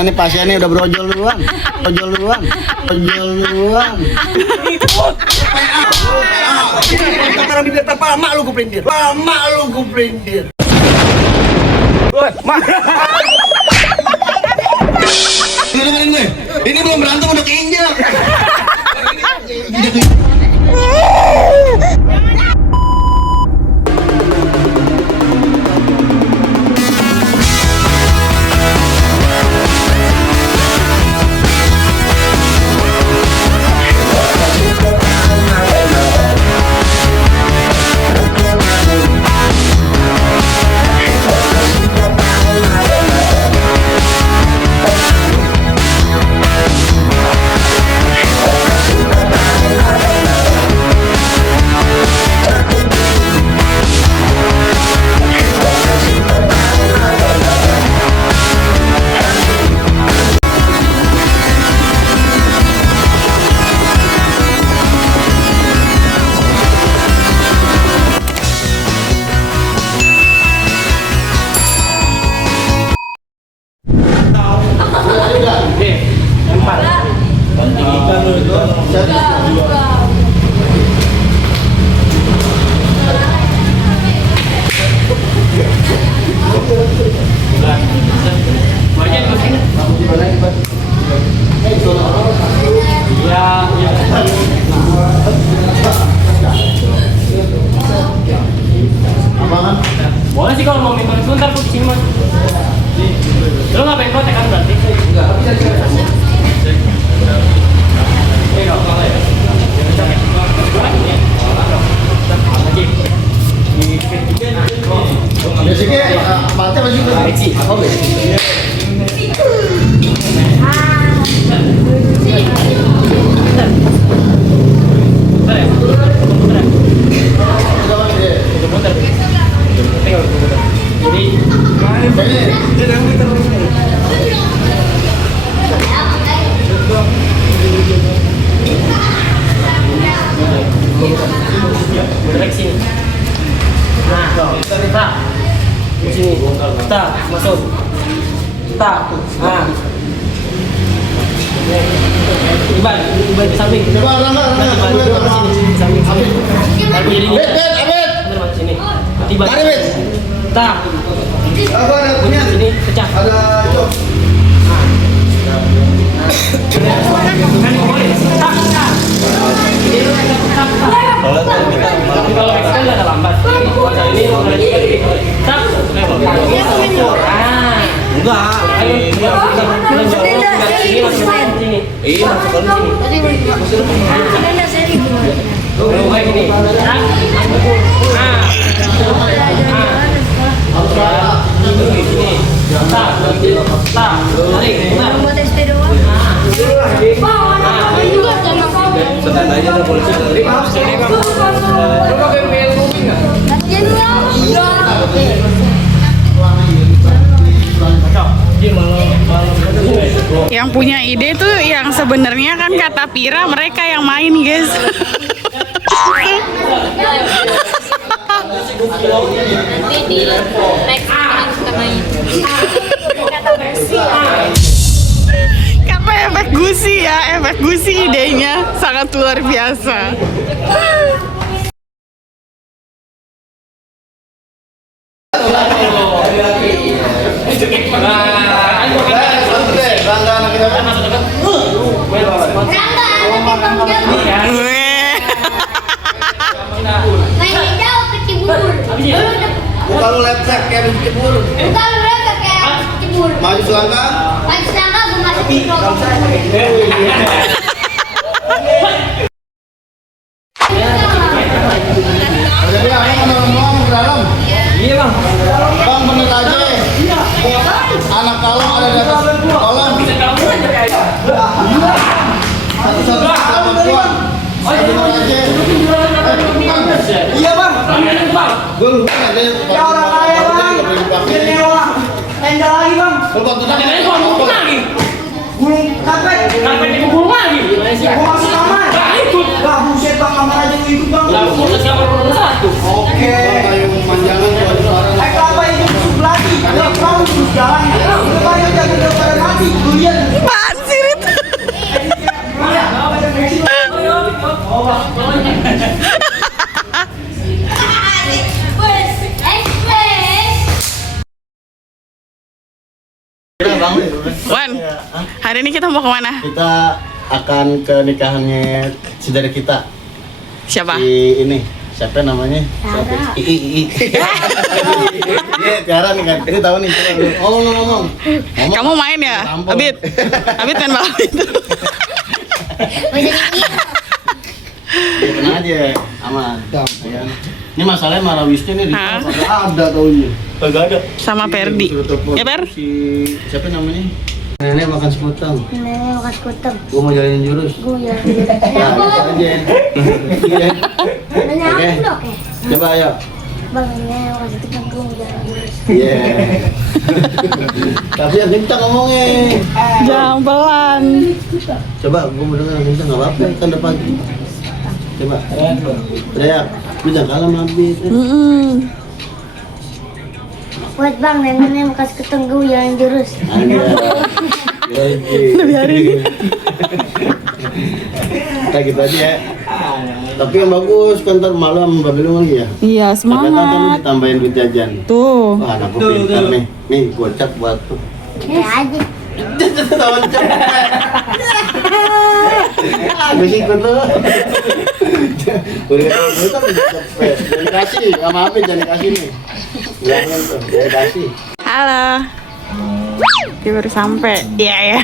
Ini pasiennya udah brojol duluan. Sekarang di depan lama lu gue perindir. Dengerin gue. Ini belum berantem udah keinjak. Boleh sih kalau mau minum sebentar aku disini mas. Lo ngapain kontek kan berarti? Enggak. Masuk. Iban di samping. Coba Rangga. Di samping. Tapi jadi Abed. Sini. Tiba. Tarik, Tak. Apa ada punya? Sini pecah. Ada cok. Kan boleh. Tak. Tapi kalau ekspor nggak ada lambat. Kalau ini tak. Enggak. Iya, masukkan sini. Kayak gini. Yang punya ide tuh yang sebenarnya kan kata Pira mereka yang main guys. Kata efek gusi ya, efek gusi idenya sangat luar biasa. Bukan lu lepsek kayak cebur. Maju selangkah. gue masuk di Jadi abang ngomong ke dalam. Iya bang. Bang bener aja. Anak kalong ada di atas kolong. Satu-satu perempuan. Oh iya bang. Gue lupa aja. Ya orang kaya bang. Jendewa. Tenda lagi bang. Gulung karpet. Karpet digulung lagi. Gua masuk kamar. Gak ikut. Lah buset bang, kamar aja lu ikut bang. Lah udah siapa nomor satu. Oke. Kayu memanjangan buat suara. Kelapa itu busuk lagi. Udah kau terus jalan. Udah kayu jaga daripada mati. Lu Wan, hari ini kita mau kemana? Kita akan ke nikahannya saudara kita. Siapa? Ini siapa namanya? Ii. Iya, Tiara nih kan. Ini tahu nih. Ngomong. Kamu main ya? Rampung. Abid main bola itu. Ya, tenang aja, aman. Ya. Ini masalahnya malah Wisnu nih Hah? ada taunya. Kagak ada. Sama Perdi. Ya, Per? Si siapa namanya? Nenek makan sekutang. Nenek makan skuter. Gua mau jalanin jurus. Gue ya. Nah, itu aja. Iya. Nanya Oke. aku dong ya. Coba ayo. Bang, nenek makan skuter gue mau jalan dulu. Iya. Tapi yang kencang ngomongnya. Jangan pelan. Coba gua mau dengar yang kencang enggak apa-apa kan udah pagi. Coba. Teriak. Lu jangan kalah sama Abid. Buat bang, nenek makan skuter gue jalan jurus. Lebih hari ini. Kayak gitu aja ya. Tapi yang bagus kan ntar malu sama Babe lu lagi ya. Iya, Ternyata kan lu semangat. ditambahin duit jajan. Tuh. Wah, anak gua pintar nih. Nih gocap buat tuh. Ya aja. Tahun cepet. Habis ikut tuh. Udah cepet. Jangan kasih sama Abid, jangan kasih nih. Bilangin tuh, jangan kasih. Halo. Dia baru sampai. Iya ya.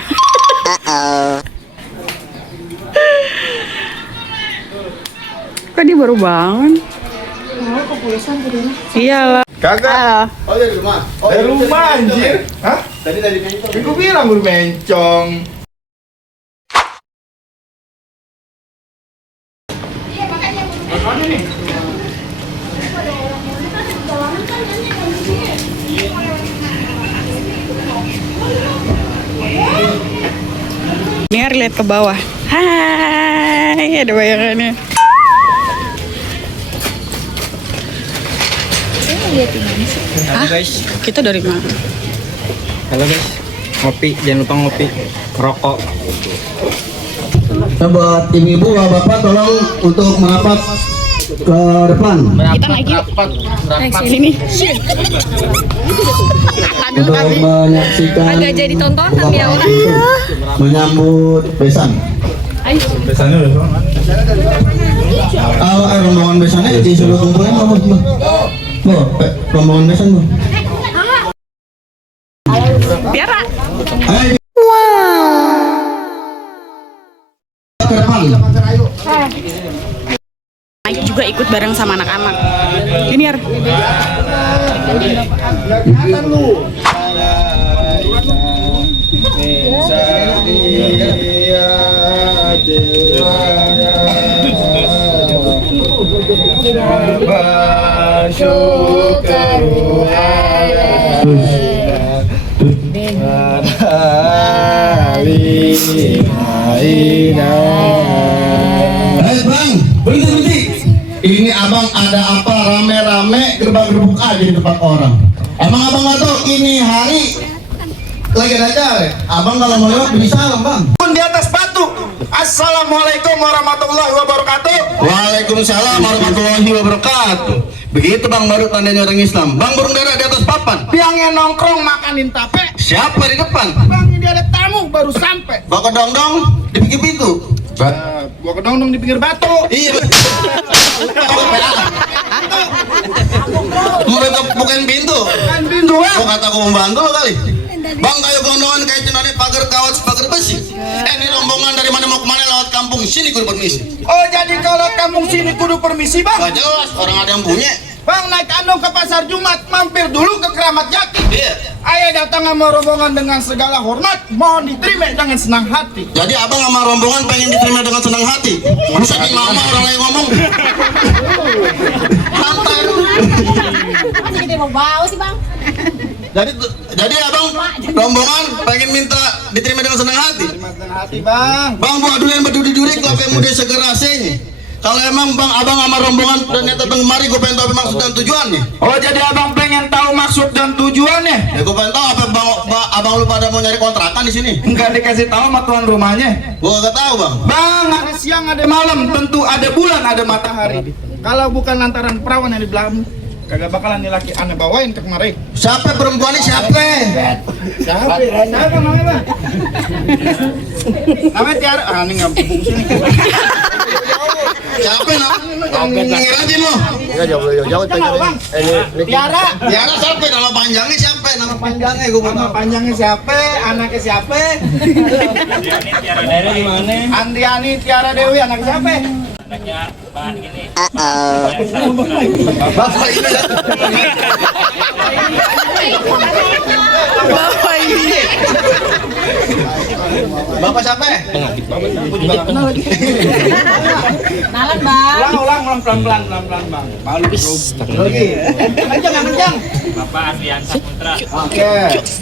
Kok dia baru bangun? Mau keputusan di rumah. Iyalah. Kagak. Halo. Oh, dari rumah. Oh, Dari rumah anjir. Hah? Tadi dari kantor. Gue bilang gue mencong. Niar lihat ke bawah. Hai, ada bayangannya. Hah? Kita dari mana? Halo guys, ngopi, jangan lupa ngopi, rokok. Buat ibu-ibu, bapak tolong untuk merapat ke depan. Kita naik yuk. Naik sini. Untuk menyaksikan Agak jadi tontonan ya orang. menyambut besan. Biasanya udah sono. Kalau rombongan besannya disuruh kumpulin apa Bu? Bu, rombongan besan Bu. Tiara. Ayo. Ke depan. Mike juga ikut bareng sama anak-anak. Ini Niar. Hei bang, berhenti. Ini abang ada apa rame-rame gerbang-gerbuk aja di tempat orang. Emang abang nggak tahu ini hari lagi ada acara? Abang kalau mau lewat bisa salam bang. Pun di atas batu. Assalamualaikum warahmatullahi wabarakatuh. Waalaikumsalam warahmatullahi wabarakatuh. Begitu bang baru tandanya orang Islam. Bang burung dara di atas papan. Yang nongkrong makanin tape. Siapa di depan? Bang ini ada tamu baru sampai. Bawa dong-dong di pinggir pintu. Gua kedong-dong di pinggir batu. Iya. Mereka bukan pintu. Kan pintu ya. Gua kata gua membantu lo kali. Bang kayak gondongan kayak cenane pagar kawat pagar besi. Ini rombongan dari mana mau kemana lewat kampung sini kudu permisi. Oh jadi kalau kampung sini kudu permisi bang. Gak jelas orang ada yang punya. Bang naik andong ke pasar Jumat, mampir dulu ke Keramat Jati. Iya. Ayah datang sama rombongan dengan segala hormat, mohon diterima dengan senang hati. Jadi abang sama rombongan pengen diterima dengan senang hati. Bisa di mama orang lain ngomong. Santai lu. Jadi mau bau sih bang. Jadi abang rombongan pengen minta diterima dengan senang hati. Senang hati bang. Bang buat dulu yang berduri-duri kalau kayak muda segera sini. Kalau emang bang abang sama rombongan dan nyata teng kemari, gue pengen tahu apa maksud dan tujuannya. Oh jadi abang pengen tahu maksud dan tujuannya? Ya gue pengen tahu apa abang lu pada mau nyari kontrakan di sini. Enggak dikasih tahu sama tuan rumahnya. Gue gak tahu bang. Bang ada siang ada malam, tentu ada bulan ada matahari. Kalau bukan lantaran perawan yang di belakang, kagak bakalan nih laki aneh bawain ke kemari. Siapa perempuan ini siapa? Siapa namanya bang? Namanya Tiara. Ah ini nggak bungkus ini. Siapa namanya? Ngeratin lo. Kenal bang? Tiara. Tiara siapa? Nama panjangnya siapa? Nama panjangnya gue Nama panjangnya siapa? Anaknya siapa? Tiara daerah di mana? Andriani Tiara Dewi anak siapa? Anaknya bahan gini. Bapak ini ya. Bapak ini. Bapak siapa? Nalan bang. Ulang pelan-pelan bang. Malu lagi. Kencang. Bapak Ardian Saputra. Oke.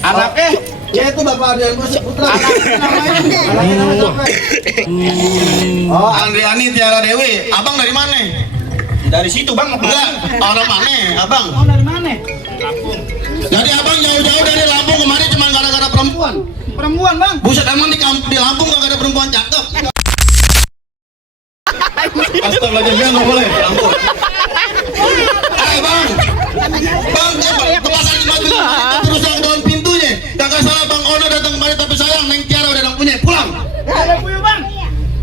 Anaknya? Ya itu Bapak Ardian Putra. Anaknya namanya siapa? Oh, Andriani Tiara Dewi. Abang dari mana? Dari situ bang. Enggak, orang mana? Abang. Oh dari mana? Jadi abang jauh-jauh dari Lampung kemarin cuma gara-gara perempuan. Perempuan bang. Buset emang di Lampung gak ada perempuan cakep. Astagfirullahaladzim, nggak boleh. Lampung. Bang. Bang, kepasan di mobil terus yang daun pintunya. Kagak salah Bang Ono datang kemarin tapi sayang Neng Tiara udah datang punya. Pulang. Ada punya bang.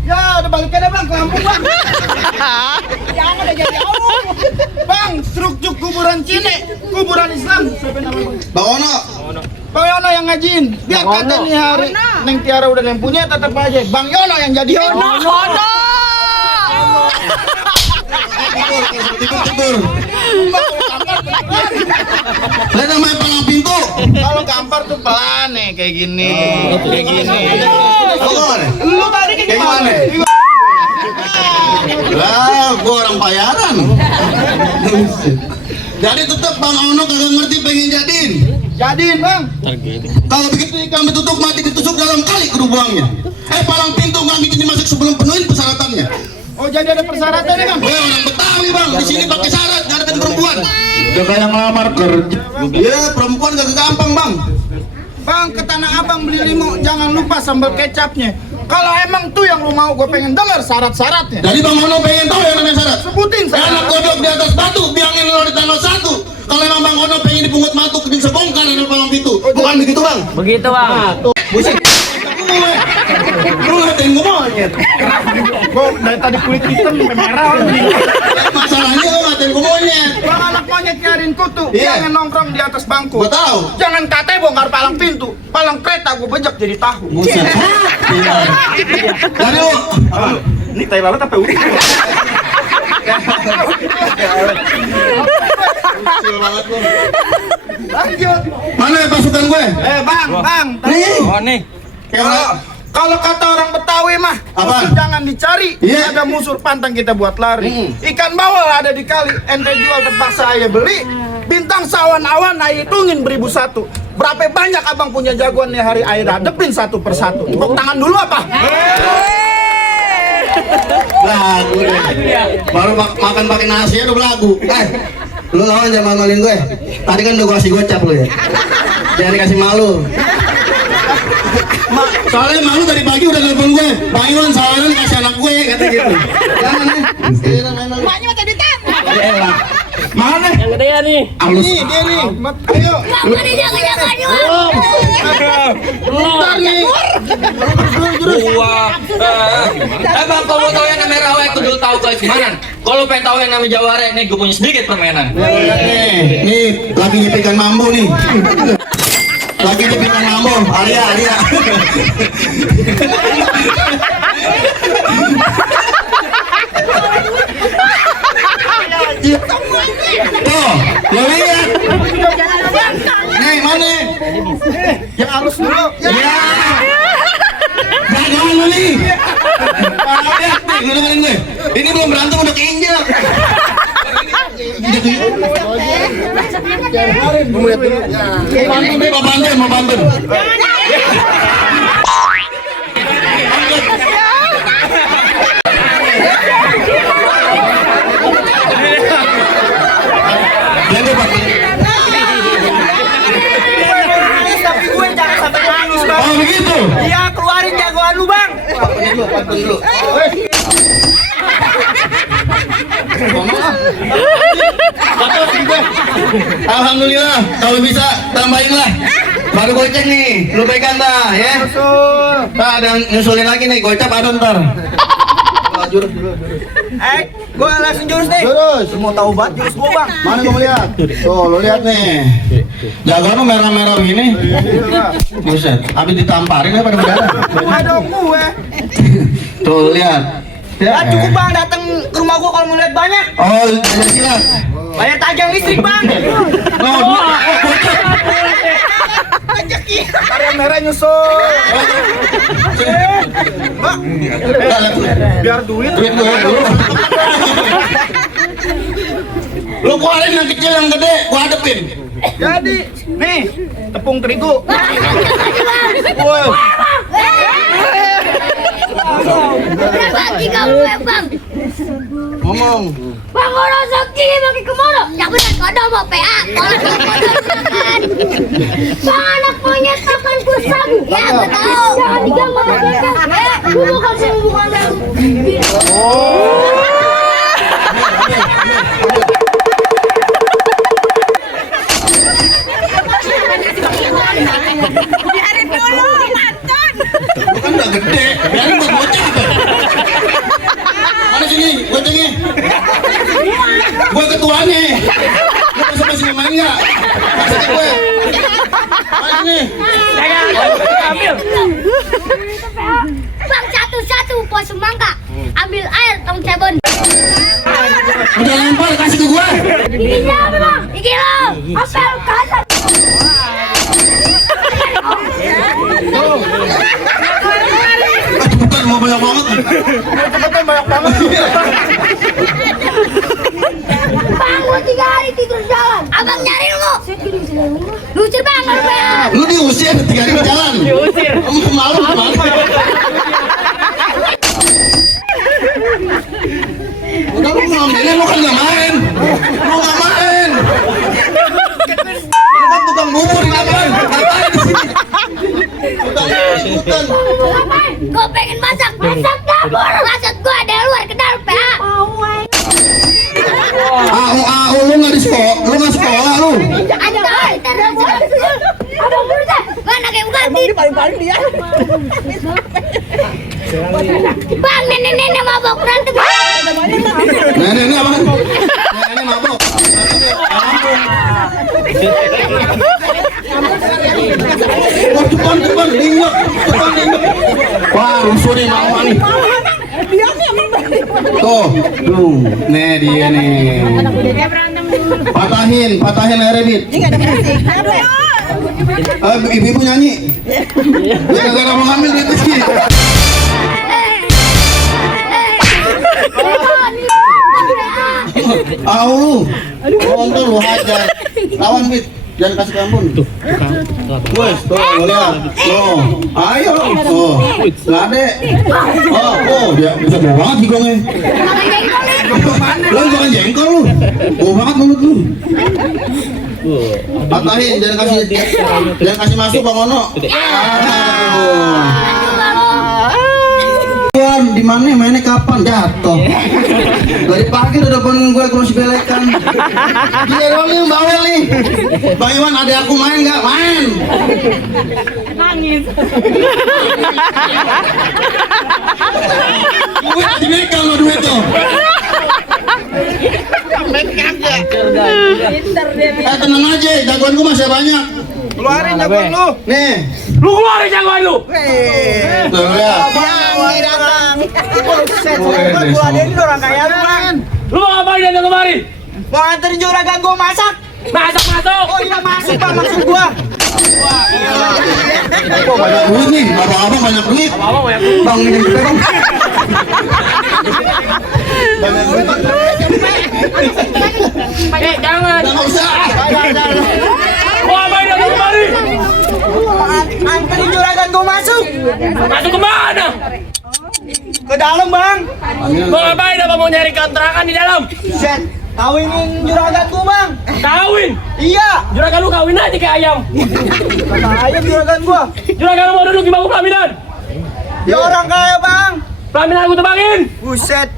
Ya udah balik aja bang ke Lampung bang. Jangan udah jadi awal. Bang, struktur kuburan Cine, kuburan Islam. Siapa namanya bang? Bang Ono. Bang Yono yang ngajiin. Dia kata nih hari Neng Tiara udah yang punya tetap aja. Bang Yono yang jadi Ono. Tidur. Lihat namanya palang pintu. Kalau gampar tuh pelan nih kayak gini. Kayak gini. Lu tadi kayak gimana? Lah, gua orang bayaran. Jadi tetap Bang Ono kagak ngerti pengen jadiin. Jadiin bang. Kalau begitu kami tutup mati ditusuk dalam kali kerubuangnya. Palang pintu nggak bikin dimasuk sebelum penuhin persyaratannya. Oh jadi ada persyaratannya bang? Orang Betawi bang, di sini pakai syarat nggak ada perempuan. Udah kayak ngelamar kerja. Iya perempuan gak gampang bang. Bang ke Tanah Abang beli limo jangan lupa sambal kecapnya. Kalau emang tuh yang lu mau gue pengen dengar syarat-syaratnya. Jadi Bang Ono pengen tahu yang namanya syarat. Sebutin Anak syarat. kodok di atas batu, biangin lo di tanggal 1. Kalau emang Bang Ono pengen dipungut matu, keding sebongkar ada palang pintu. Bukan begitu bang? Begitu bang. Buset. Lu ngatain gue monyet. Gue dari tadi kulit hitam sampai merah. Masalahnya lu ngatain gue monyet. Bang anak monyet nyariin kutu. Iya. Jangan nongkrong di atas bangku. Gue tahu. Jangan katanya bongkar palang pintu. Palang kereta gue bejek jadi tahu. Buset. Iya. Jadi lu. Ini tai lalat apa udah? Lanjut. Mana ya pasukan gue? Bang. Nih. Oh nih. Kalau kata orang Betawi mah, Apa? musuh jangan dicari. Iya. Ada musuh pantang kita buat lari. Ikan bawal ada di kali, ente jual terpaksa ayah beli. Bintang sawan awan ayah hitungin beribu satu. Berapa banyak abang punya jagoan nih hari ayah hadepin satu persatu. Tepuk tangan dulu apa? Belagu deh. Baru makan pakai nasi udah belagu. Lu lawan jangan malu-maluin gue. Tadi kan udah gue kasih gocap lu ya. Jangan dikasih malu. Soalnya malu tadi pagi udah nelfon gue. Bang Iwan sawaran kasih anak gue kata gitu. Jangan ya. Maknya mata duitan. Mana? Yang gede ya nih. Halus. Nih dia nih. Ayo. Jangan jangan yuk. Bentar nih. Wah. Bang, kalau tahu yang namanya rawa itu dulu tahu guys gimana? Kalau pengen tahu yang namanya jawara, nih gue punya sedikit permainan. Nih lagi nyepikan mambo nih. Lagi nyepikan mambo. Alia. Tuh, lo lihat. Nih mana? Yang halus dulu. Ya. Jangan lu nih. Lihat nih, lu dengerin gue. Ini belum berantem udah keinjak. Mau bantu. Tapi gue jangan sampai nangis bang. Oh begitu. Iya keluarin jagoan lu bang. Pantun dulu. Betul sih gue. Alhamdulillah, kalau bisa tambahin lah. Baru gocek nih, lu pegang dah ya. Nah, ada yang nyusulin lagi nih, gocap ada ntar. Jurus. Gua langsung jurus deh. Jurus. Lu mau tahu banget jurus gua, Bang? Mana gua mau lihat? Tuh, lu lihat nih. Jaga lu merah-merah begini. Buset, habis ditamparin ya pada berdarah. Ada gue. Tuh, lu lihat. Ya cukup Bang, datang ke rumah gua kalau mau lihat banyak. Oh, jadi silat. Bayar tajang listrik, Bang. Karya merah nyusul. Bang, biar duit. Duit gue dulu. Lu keluarin yang kecil yang gede, gua hadepin. Jadi, nih, tepung terigu. Woi. Bagi kamu Bang. Ngomong. Bang orang sakti bagi kemana? Yang benar kau ada mau PA. Kalau kau makan. Bang anak monyet akan kusam. Ya betul. Jangan diganggu mereka. Dulu kasih bukan. Biarin dulu, mantun. Kan udah gede, biarin gua bocah. Mana sini, gocengnya? Gua ketuanya. Lu masih main nggak? Maksudnya gue. Mana sini? Ambil. Bang satu-satu pos semangka. Ambil air tong cebon. Udah lempar, kasih ke gua. Ini apa Bang? Ini lo. Apel kanan. Cepetan, mau banyak banget. Cepetan banyak banget. Bang, gua 3 hari tidur jalan. Abang nyari lu. Lucu banget lu ya. Lu diusir 3 hari berjalan. Diusir. Malu, malu. Udah lu ngambilnya, lu kan nggak main. Lu nggak main. Lu kan tukang bubur, ngapain? Ngapain di sini? Tukang ikutan. Ngapain? Gua pengen masak dapur. Masak gua dari luar ke dalam PA. Au, lu nggak di sekolah, lu nggak sekolah lu. Abang berusaha. Mana kayak ganti. Paling dia. Bang, nenek-nenek mabok berantem. Nenek apa? Nenek mabok. Oh, cepat, ingat. Wah, rusuh nih mama nih. Tuh, nih dia nih. Patahin airnya, Bit. Ibu nyanyi. Ya gara mau ngambil duit sih. Au, nonton lu hajar. Lawan Bit, jangan kasih kambun. Wes, tuh lihat. Tuh, ayo. Tuh, lade. Oh, dia bisa bawa banget higongnya. Lu jangan jengkol lu. Bawa banget mulut lu. Patahin, jangan kasih masuk Bang Ono. Di mana mainnya kapan jatuh? Dari pagi udah depan gue masih belekan. Dia doang yang bawel nih. Bang Iwan, ada aku main nggak? Main. Nangis. Duit dimegang lo duit tuh. Tenang aja, jagoan gue masih banyak. Keluarin jagoan lu. Nih. Lu keluarin jagoan lu. Tuh ya. Datang. Gua ada ini orang kaya lu, Bang. Lu mau ngapain datang kemari? Mau anterin juragan gua masak. Masuk. Oh iya masuk Bang, maksud gua. Banyak duit nih, abang banyak duit. Abang ya. Bang ini kita bang. Banyak duit. Jangan. Nggak usah. Mau ngapain datang kemari? Anterin juragan gua masuk. Masuk kemana? Ke dalam, Bang. Mau ngapain? Apa mau nyari kontrakan di dalam? Set, kawinin juragan gua, Bang. Kawin. Iya. Juragan lu kawin aja kayak ayam. Kata ayam juragan gua. Juragan lu mau duduk di bangku pelaminan. Dia orang kaya, Bang. Pelaminan aku terbangin. Buset.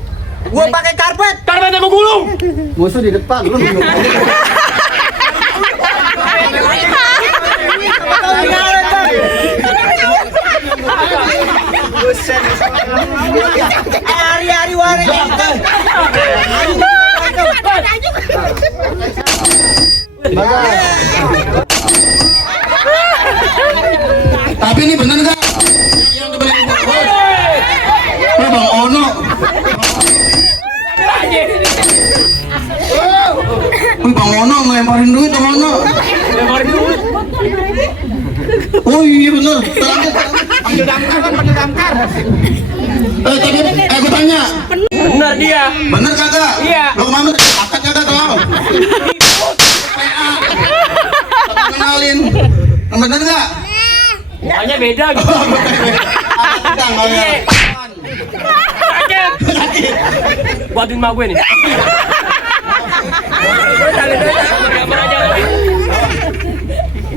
Gua pakai karpet. Karpetnya gua gulung. Musuh di depan lu. Hari-hari warna. Tapi ini bener nggak? Yang dibeli Bos. Bang Ono. Bang Ono ngelemparin duit Bang Ono. Oh iya bener. Panggil damkar. Tapi gue tanya. Benar dia. Bener kagak? Iya. Lo kemana? Akad kagak tau? PA. Kenalin. Bener nggak? Mukanya beda gitu. Akad nggak? Sakit. Buatin emak gue nih.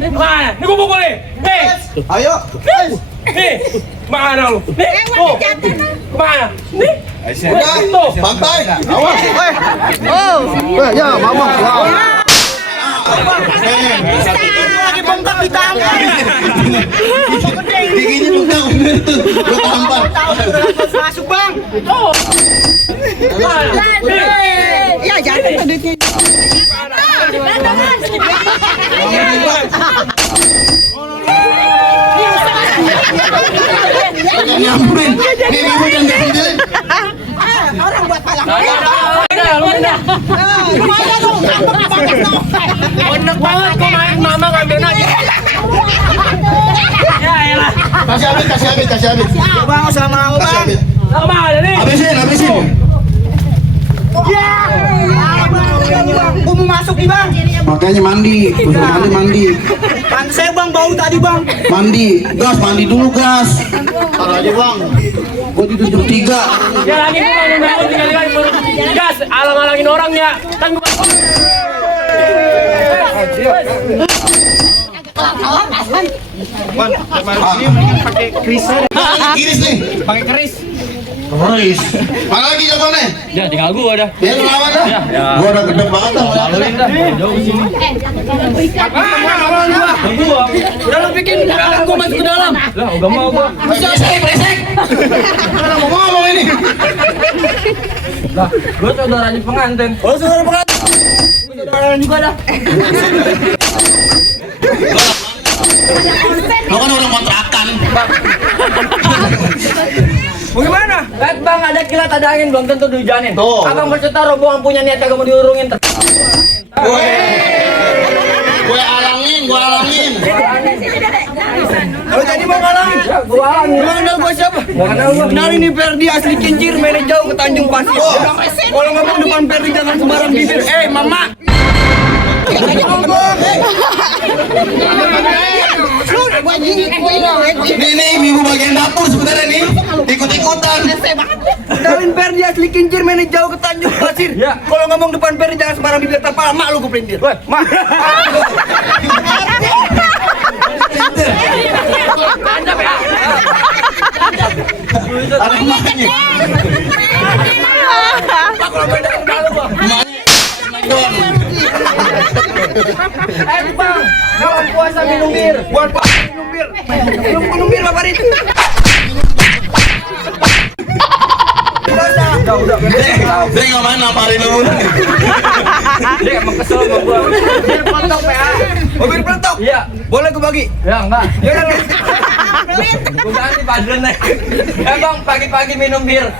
Mana? Ini gue pukul nih. Nih. Ayo. Nih. Mana lu? Nih. Tuh. Kemana? Nih. Udah. Tuh. Santai. Awas. Oh. Ya, mama. Wow. Lagi bengkak di tangan. Giginya juga bener tuh. Lu tampar. Masuk bang. Tuh. Mana? Ya jatuh duitnya. Nyamperin. Nih ibu jangan diambilin. Orang buat pala. Enak banget kok main mama ngambil aja. Ya elah. Kasih habis. Bang sama aku Kasih bang. habis. Lah kemana nih? Habisin. Ya. Gua mau masuk nih bang. Makanya mandi. Mandi. Pan saya bang bau tadi bang. Mandi dulu gas. Taruh aja bang. Gua di 73. Ya lagi mau tinggal lagi baru gas alang-alangin orang ya. Kan bukan. Pakai kriser. Iris nih. Pakai keris. Keris. Mana lagi jagoannya? Ya tinggal gua dah. Dia lawan dah. Gua udah gede banget dah. Salurin dah. Jauh ke sini. Gua. Udah lu bikin belakang gua masuk ke dalam. Lah, enggak mau gua. Beresek. Mau ngomong ini. Lah, gua saudaranya pengantin. Oh saudara pengantin. Saudara juga dah. Lo kan orang kontrakan. Bagaimana? Lihat bang, ada kilat, ada angin, belum tentu dihujanin. Tuh. Abang bercerita rombongan punya niat kagak mau diurungin. Gue alangin. Kalau tadi mau ngalangin. Ya, gua alangin. Emang kenal gua siapa? Nggak kenal gua. Kenal ini Perdi asli kincir, mainnya jauh ke Tanjung Pasir. Kalau ngomong depan Perdi jangan sembarang bibir. Mama. Ini ibu bagian dapur sebenarnya nih. Ikut-ikutan. Kenalin Perdi asli kincir, mainnya jauh ke Tanjung Pasir. Ya. Kalau ngomong depan Perdi jangan sembarang bibir, terpala mak lu gue pelintir. Mak. Ada emaknya. Pak, kalau beda kenal gua. Bang, kawan puasa minum bir. Buat Pak minum bir. Minum bir Pak Farid. Dia nggak main namparin lu. Dia emang kesel sama gua. Bir peletok PA. Mobil peletok. Iya. Boleh gue bagi? Ya enggak. Ya udah. Gua ganti padren nih. Bang, pagi-pagi minum bir.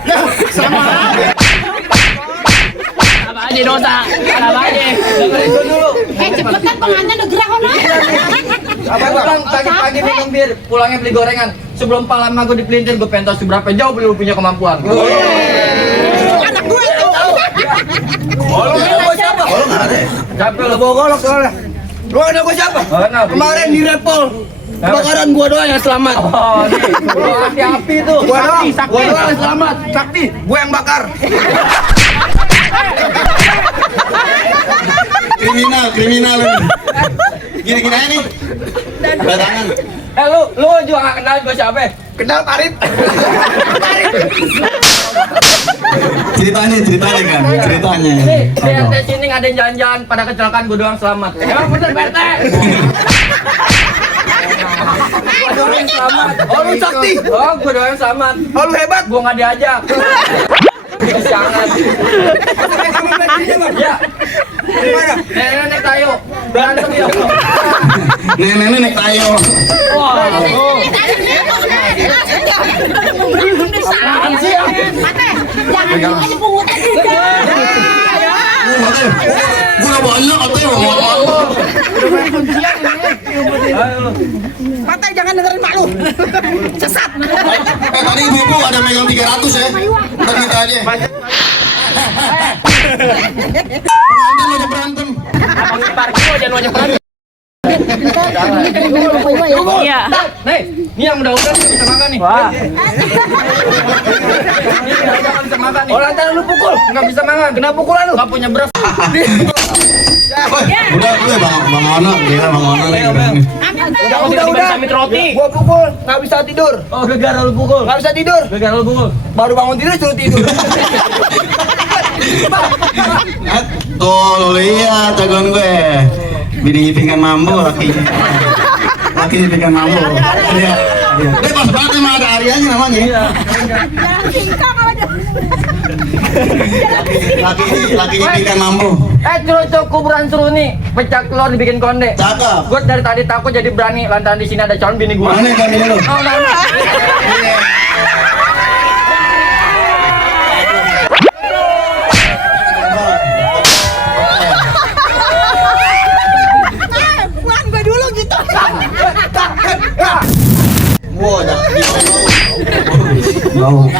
Apa aja dosa? Apa aja? Dengerin gua dulu. Cepetan pengantin udah gerak ono. Apa bang, pagi-pagi minum bir, pulangnya beli gorengan. Sebelum lama gue dipelintir, gue pentas seberapa jauh beli punya kemampuan. Anak gue itu. Golok gue siapa? Capek Lo lo. bawa golok soalnya. Lo ada gue siapa? Kenapa? Kemarin di Repol. Kebakaran gua doang yang selamat. Oh, nih, gua api-api tuh. Gua doang yang selamat. Sakti, gua yang bakar. Kriminal. Gini aja nih. Batangan. Lu juga gak kenal gue siapa? Kenal Farid. Ceritanya kan, ceritanya. Nih, di RT sini ada yang jalan-jalan pada kecelakaan, gue doang selamat. Emang bener Pak RT? Gue doang yang selamat. Oh, lu sakti. Oh, gue doang yang selamat. Oh, lu hebat. Gue nggak diajak. Jangan. Kamu belajarnya, Bang. Ya. Gimana? Nenek tayo. Berantem ya. Nenek naik tayo. Jangan aja pungutan juga. Gua banyak katanya. Patah jangan dengerin mak lu. Sesat. Tadi ibu ada megang 300 ya. Ntar kita aja. Berantem. Abang ipar gue jangan wajah berantem. Iya. Nih, ini yang udah bisa makan nih. Wah. Ini udah bisa makan nih. Oh, lantaran lu pukul, nggak bisa makan. Kenapa pukulan lu? Nggak punya beras. Udah Bang Ono, gila Bang Ono lagi. Udah. Samit roti. Gua pukul, nggak bisa tidur. Oh, gara-gara lu pukul. Nggak bisa tidur. Gara-gara lu pukul. Baru bangun tidur suruh tidur. Tuh lu lihat jagoan gue. Bini pinggan mambo laki pinggan mambo. Iya. Dia pas banget emang ada Aryanya namanya. Lakinya pinggan mambo. Curu kuburan seru nih. Pecah telur dibikin konde. Cakep. Gue dari tadi takut jadi berani lantaran di sini ada calon bini gue. Mana kan ini lu? Oh, nah. Bukan gue dulu gitu. Wow, bau.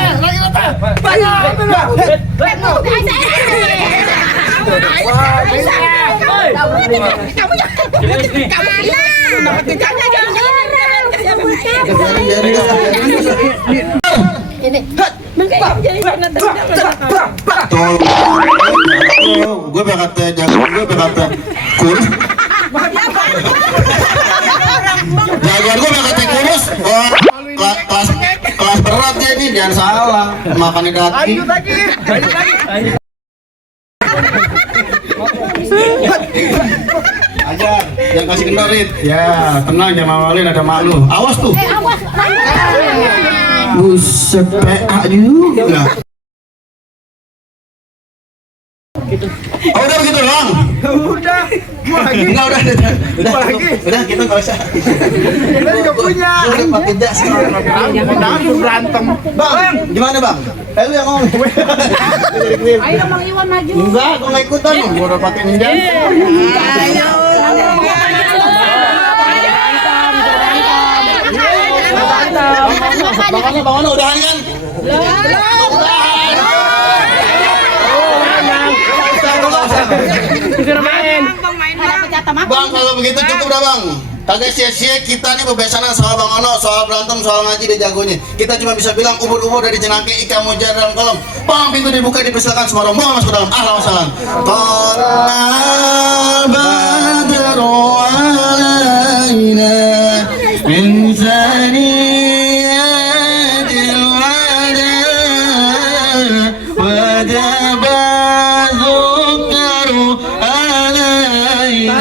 Gue berkata jagoan gue berkata kurus. Jagoan gue berkata kurus. Oh, kelas berat ya ini, jangan salah. Makannya kaki. Ajar, jangan kasih kendorit. Ya, tenang, jangan mawalin, ada malu. Awas tuh. Awas. Buset, PA juga. Oh, udah begitu doang. Udah. Gua lagi. Enggak, udah. Udah, kita nggak usah. Kita juga punya. Udah pakai jas. Berantem. Bang, gimana bang? Lu yang ngomong. Ayo Bang Iwan maju. Enggak, gua nggak ikutan. Gua udah pakai jas. Bang Ono udahan kan? Bang, kalau begitu cukup dah bang. Kagak sia-sia kita nih bebesanan soal Bang Ono, soal berantem, soal ngaji dia jagonya. Kita cuma bisa bilang ubur-ubur dari Cenangke, ikan mujar dalam kolam. Bang, pintu dibuka, dipersilakan semua rombongan masuk ke dalam. Ahlan wa sahlan. Talal badru alaina min zaniyatil wada wa dabadhukaru alaina.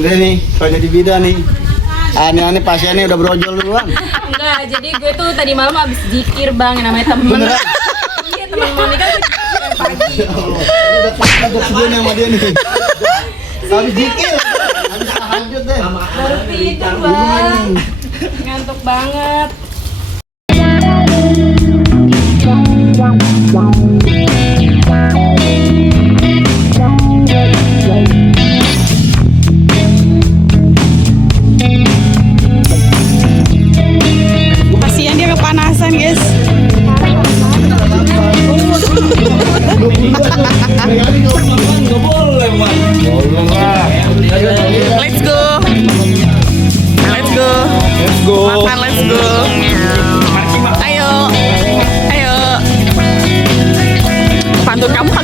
Udah nih, kalau jadi bidan nih. Aneh-aneh pasiennya udah brojol duluan. Enggak, jadi gue tuh tadi malam abis zikir bang, yang namanya temen. Beneran? Iya, temen mami kan zikir pagi. Udah sebelumnya sama dia nih. Habis zikir. Habis tahajud deh. Baru tidur bang. Ngantuk banget.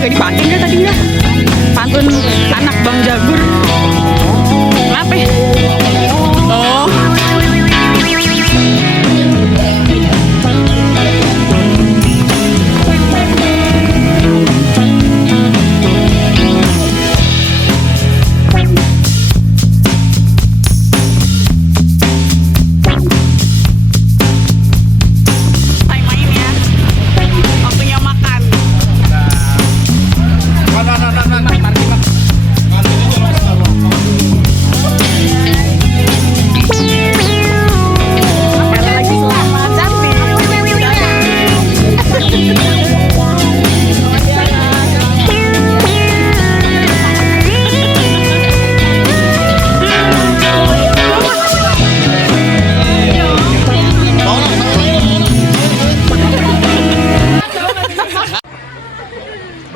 Kagak dipakai nggak tadi nggak? Pantun anak Bang Jagur. Kenapa? Oh. Main-main ya. Waktunya makan. Ada lagi selamat tapi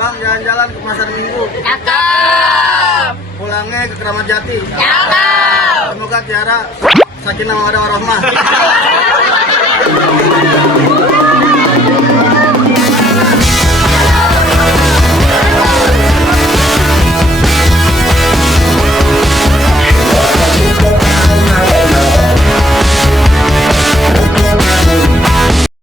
Bang, jalan-jalan ke pasar Minggu. Cakep. Pulangnya ke Keramat Jati. Cakep. Semoga Tiara sakinah mawaddah warahmah.